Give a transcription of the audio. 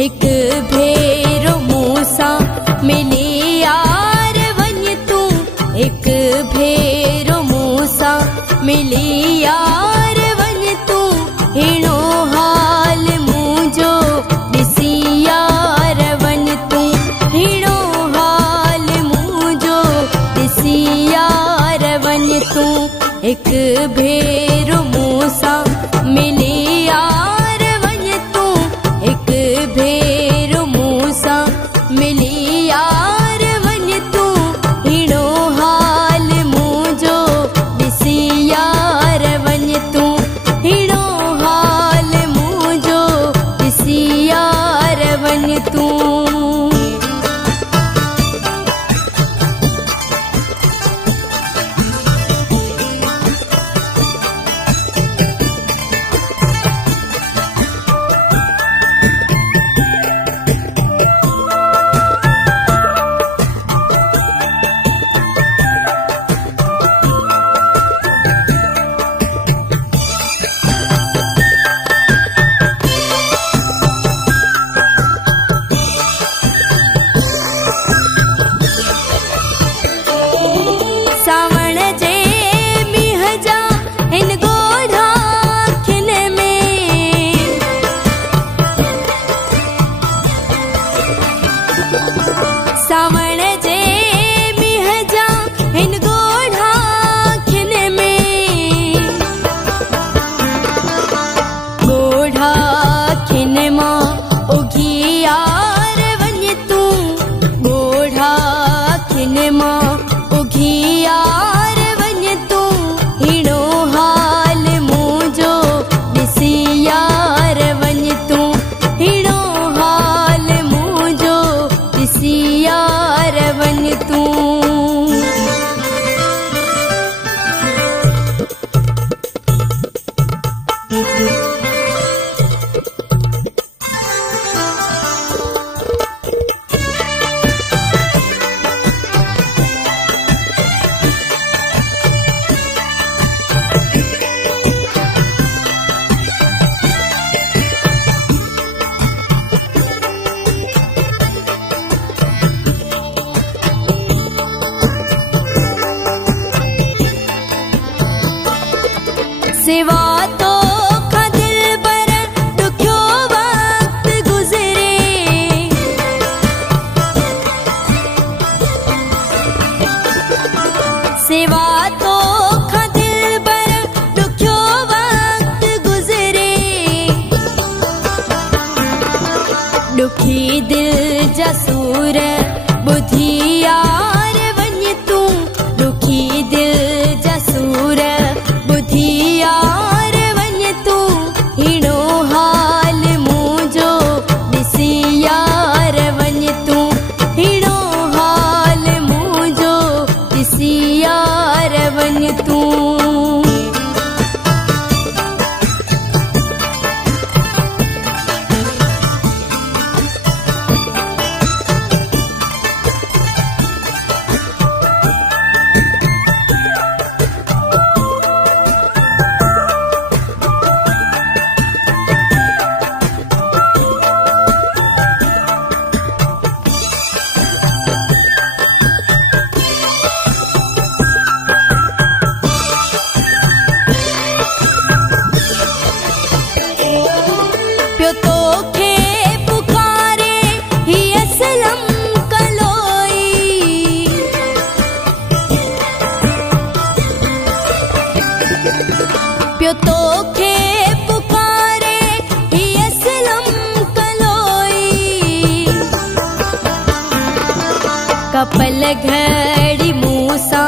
हिक भेरो मूसा मिली यार वञ तूं, हिक भेरो मूसा मिली यार वञ तूं, हिणो हाल मुंहिंजो ॾिसी यार वञ तूं, हिणो हाल मुंहिंजो ॾिसी यार वञ तूं, हिक भेरो मूसा मिली यार वञ तूं, हिक भेरो मूसा मिली यार वञ तूं, हिणो हाल मुंहिंजो ॾिसी यार वञ तूं, हिणो हाल मुंहिंजो ॾिसी यार वञ तूं। सावण जे मींहं जा हिन ॻोढ़ा अखियुनि में, सावण जे मींहं जा हिन ॻोढ़ा अखियुनि में, ॻोढ़ा अखियुनि मां उघी यार वञ तूं, ॻोढ़ा अखियुनि मां उघी यार वञ तूं, हिणो हाल मुंहिंजो ॾिसी यार वञ तूं, हिणो हाल मुंहिंजो ॾिसी यार वञ तूं। सिवा तोखां दिलबर ॾुखियो वक़्तु गुज़रे, सिवा तोखां दिलबर ॾुखियो वक़्तु गुज़रे, ॾुखी दिल जा सूर ॿुधी यार वञ तूं, ॾुखी दिल जा सूर ॿुधी यार वञ तूं, हिणो हाल मुंहिंजो ॾिसी यार वञ तूं, हिणो हाल मुंहिंजो ॾिसी यार वञ तूं। पियो तोखे पुकारे ही असलम कलोई, पियो तोखे पुकारे ही असलम कलोई, कपल घड़ी मूसा